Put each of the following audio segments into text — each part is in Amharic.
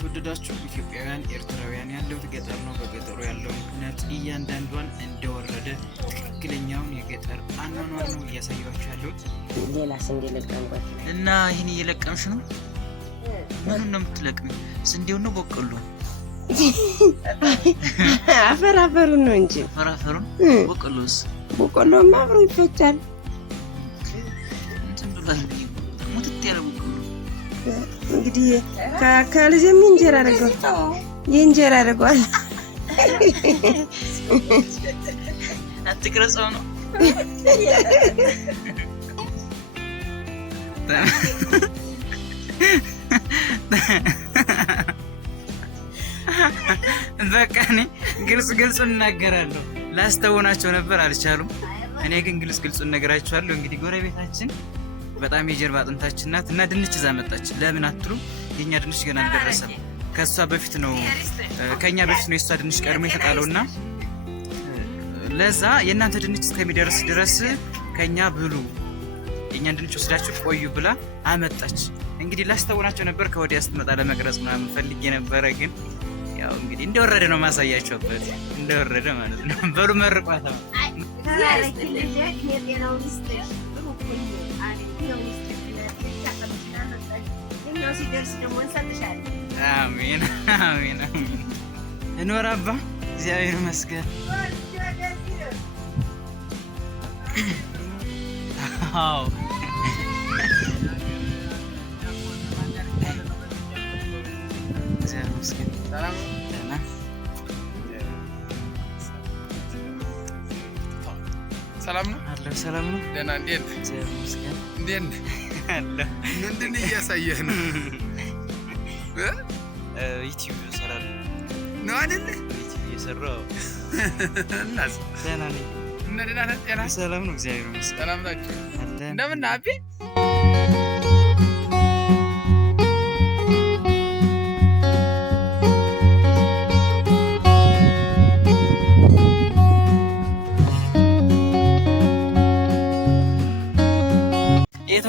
የተወደዳችሁ ኢትዮጵያውያን ኤርትራውያን ያለው ገጠር ነው። በገጠሩ ያለው እውነት እያንዳንዷን እንደወረደ ትክክለኛውን የገጠር አኗኗር ነው እያሳያችሁ ያለው። ሌላ ስንዴ ለቀምኩት እና ይሄን እየለቀምሽ ነው? ምኑን ነው የምትለቅሚው? ስንዴውን ነው በቆሎ? አፈራፈሩን ነው እንጂ አፈራፈሩን። በቆሎስ? በቆሎማ አብሮ ይፈጫል። እንትን ብሏል ሙትት ያለ በቆሎ እንግዲህ ከልጅም እንጀራ አደረገው የእንጀራ አደረገዋል። አትቅረጸው ነው በቃ እኔ ግልጽ እናገራለሁ። ላስተውናቸው ነበር አልቻሉም። እኔ ግን ግልጽ እነግራቸዋለሁ። እንግዲህ ጎረቤታችን በጣም የጀርባ አጥንታችን ናት እና ድንች ይዛ መጣች። ለምን አትሉ? የኛ ድንች ገና አልደረሰም። ከሷ በፊት ነው ከኛ በፊት ነው የሷ ድንች ቀድሞ የተጣለውና ለዛ የእናንተ ድንች እስከሚደርስ ድረስ ከኛ ብሉ፣ የኛን ድንች ወስዳችሁ ቆዩ ብላ አመጣች። እንግዲህ ላስተውናቸው ነበር ከወዲያ ስትመጣ ለመቅረጽ ምናምን ፈልጌ ነበረ። ግን ያው እንግዲህ እንደወረደ ነው ማሳያቸውበት፣ እንደወረደ ማለት ነው። በሉ መርቋታ። አሜን አሜን አሜን። እንወራባ እግዚአብሔር ይመስገን። አዎ እግዚአብሔር ይመስገን። ሰላም ደህና ሰላም ነው አለ። ሰላም ነው ደህና። እንዴት ነህ? እግዚአብሔር ይመስገን። እንዴት ነህ? አለ። ምንድን እያሳየህ ነው? ዩቲዩብ እሰራለሁ ነው አይደል? ዩቲዩብ እየሰራሁ እናስ ደህና ነኝ። እና ደህና ነህ? ጤና ሰላም ነው እግዚአብሔር ይመስገን። ሰላም ናችሁ? አለ። እንደምን ነህ አቤ?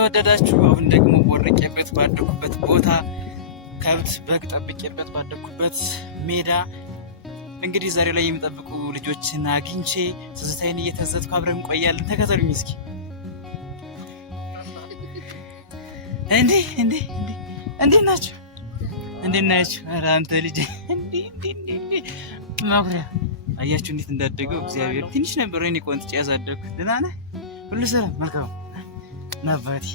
የተወደዳችሁ አሁን ደግሞ ወርቄበት ባደኩበት ቦታ ከብት በግ ጠብቄበት ባደኩበት ሜዳ እንግዲህ ዛሬ ላይ የሚጠብቁ ልጆችን አግኝቼ ትዝታዬን እየተዘትኩ አብረን እንቆያለን። ተከተሉኝ እስኪ። እንዴት ናችሁ? እንዴት ናችሁ? ኧረ አንተ ልጅ እንዴ ማኩሪያ አያችሁ እንዴት እንዳደገው እግዚአብሔር። ትንሽ ነበር እኔ ቆንጥጬ ያሳደግኩት። ደህና ነህ? ሁሉ ሰላም መልካም ናባቲ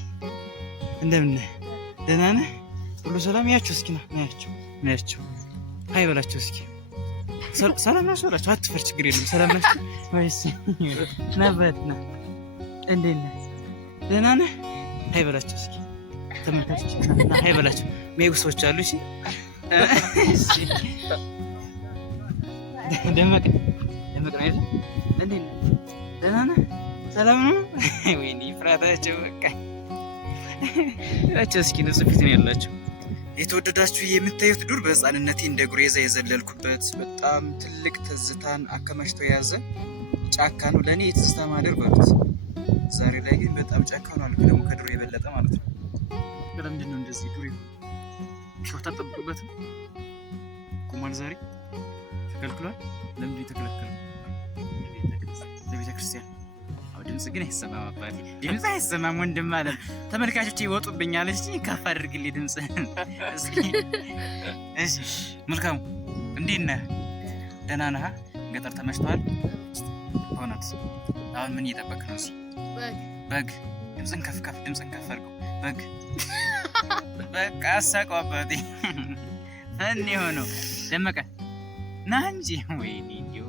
እንደምን ነህ? ደህና ነህ? ሁሉ ሰላም? ያቸው እስኪ ናቸው ሃይ በላቸው እስኪ። ሰላም ናቸው በላቸው። አትፈር፣ ችግር የለም። ሰላም ናቸው ወይስ ናባቲ ና እንዴት ነህ? ደህና ነህ? ሃይ በላቸው እስኪ። ተመልካቾች ና ሃይ በላቸው። ሜጉሶች አሉ። እሺ ደመቀ ነው አይደል? እንዴት ነህ? ደህና ነህ? ሰላም ነው? ወይኔ ፍራታቸው በቃ ያቸው እስኪ ነው ፊት ነው ያላቸው። የተወደዳችሁ የምታዩት ዱር በህፃንነቴ እንደ ጉሬዛ የዘለልኩበት በጣም ትልቅ ትዝታን አከማችቶ የያዘ ጫካ ነው። ለእኔ የትዝታ ማደር በሉት። ዛሬ ላይ ግን በጣም ጫካ ነው አልኩ፣ ደግሞ ከድሮ የበለጠ ማለት ነው። ለምንድን ነው እንደዚህ ዱር ሾታ ጠብቁበትም ቁሟል። ዛሬ ተከልክሏል። ለምንድን ነው የተከለከለው? ለቤተ ክርስቲያን ድምጽ ግን አይሰማም። አባቴ ድምጽ አይሰማም። ወንድም አለም ተመልካቾች ይወጡብኛል። እሺ ከፍ አድርግልኝ ድምጽ እስኪ። እሺ መልካሙ እንዴት ነህ? ደህና ነህ? ገጠር ተመችቷል? ሆነት አሁን ምን እየጠበቅ ነው? እዚህ በግ ድምጽን ከፍ አድርገው። በግ በቃ አሳቀው አባቴ። ፈን የሆነው ደመቀ ና እንጂ ወይኔ እንዲሁ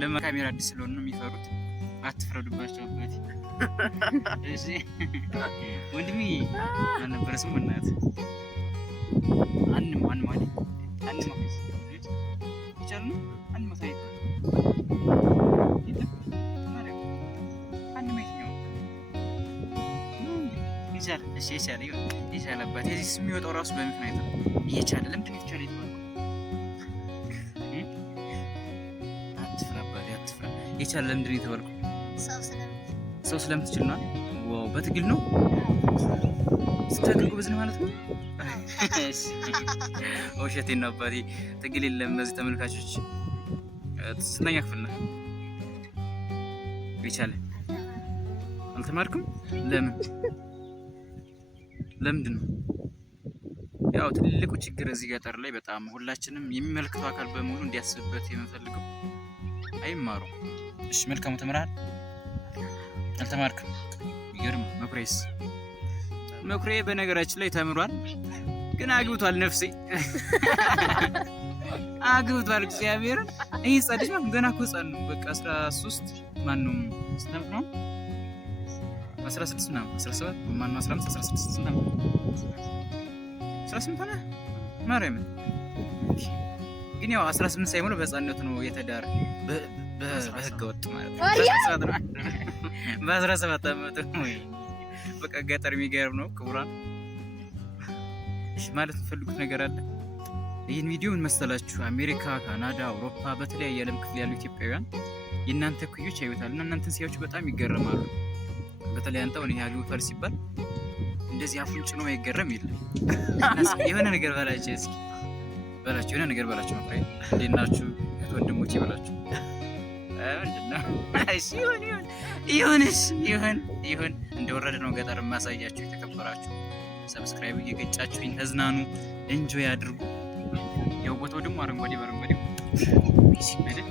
ለካሜራ አዲስ ስለሆነ ነው የሚፈሩት። አትፍረዱባቸው አባቴ። እሺ ወንድሜ አልነበረ ስሙ እናት አንማ ይቻላል ነው አንማ ሳይት ይቻላል። እሺ ይቻላል አባቴ። እዚህ የሚወጣው ራሱ በምክንያት ነው። ይቻላል። ለምንድን ነው ይቻላል የተባለው? የቻለ ለምንድን ነው የተባልኩት? ሰው ስለምትችል ነው። ዋው በትግል ነው። ስትታገል ጎበዝ ነህ ማለት ነው። ውሸቴን ነው አባቴ። ትግል የለም እነዚህ ተመልካቾች። ስንተኛ ክፍል ነህ? ይቻለ አልተማርክም? ለምንድን ነው? ያው ትልቁ ችግር እዚህ ገጠር ላይ በጣም ሁላችንም የሚመለከተው አካል በሙሉ እንዲያስብበት የምንፈልገው አይማሩም። እሺ መልካሙ ተምረሃል? አልተማርክም? ይገርም። መኩሪያ በነገራችን ላይ ተምሯል፣ ግን አግብቷል። ነፍሴ አግብቷል። እግዚአብሔር ይህ ጸድጅ ነው። ገና እኮ ህጻን ነው። በቃ 13 ማነው ስንት ነው? 16 ምናምን 17 ማነው 15 16 ስንት ነው? 18 ነው ማርያም። ግን ያው 18 ሳይሞላ በህፃንነቱ ነው የተዳረ በህገ ወጥ ማለት ነው። በ17 ዓመቱ በቃ ገጠር የሚገርም ነው። ክቡራን እሺ ማለት የምትፈልጉት ነገር አለ? ይህን ቪዲዮ ምን መሰላችሁ? አሜሪካ፣ ካናዳ፣ አውሮፓ በተለያየ ዓለም ክፍል ያሉ ኢትዮጵያውያን የእናንተ ኩዮች ያዩታል እና እናንተን ሲያዩት በጣም ይገረማሉ። በተለይ አንተ አሁን ይሄ አግብቷል ሲባል እንደዚህ አፉን ጭኖ አይገረም የለም። የሆነ ነገር በላቸው እስኪ በላቸው፣ የሆነ ነገር በላቸው። መፍሬ እንዴት ናችሁ ወንድሞቼ በላቸው። ምንድነው? እሺ ይሁን እንደወረደ ነው ገጠር ማሳያችሁ። የተከበራችሁ ሰብስክራይብ እየገጫችሁኝ ተዝናኑ፣ ኤንጆይ አድርጉ። ያው ቦታው ደግሞ አረንጓዴ በአረንጓዴ አይደል?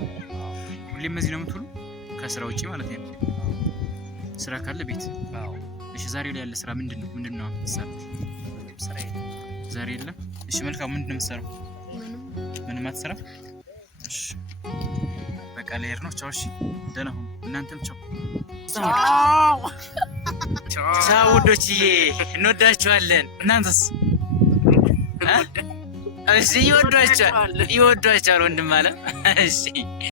ሁሌም እዚህ ነው የምትውሉ ከስራ ውጪ ማለት ነው። ስራ ካለ ቤት። እሺ ዛሬ ላይ ያለ ስራ ምንድነው? የምትሰራው? ስራ ዛሬ የለም። እሺ መልካም። ምንድነው የምትሰራው? ምንም አትሰራም? እሺ በቃ ልሄድ ነው። ቻው። እሺ ደህና ሁኑ። እናንተም ቻው። ቻው ውዶችዬ፣ እንወዳችኋለን። እናንተስ? እሺ ይወዷችኋል ወንድም አለ። እሺ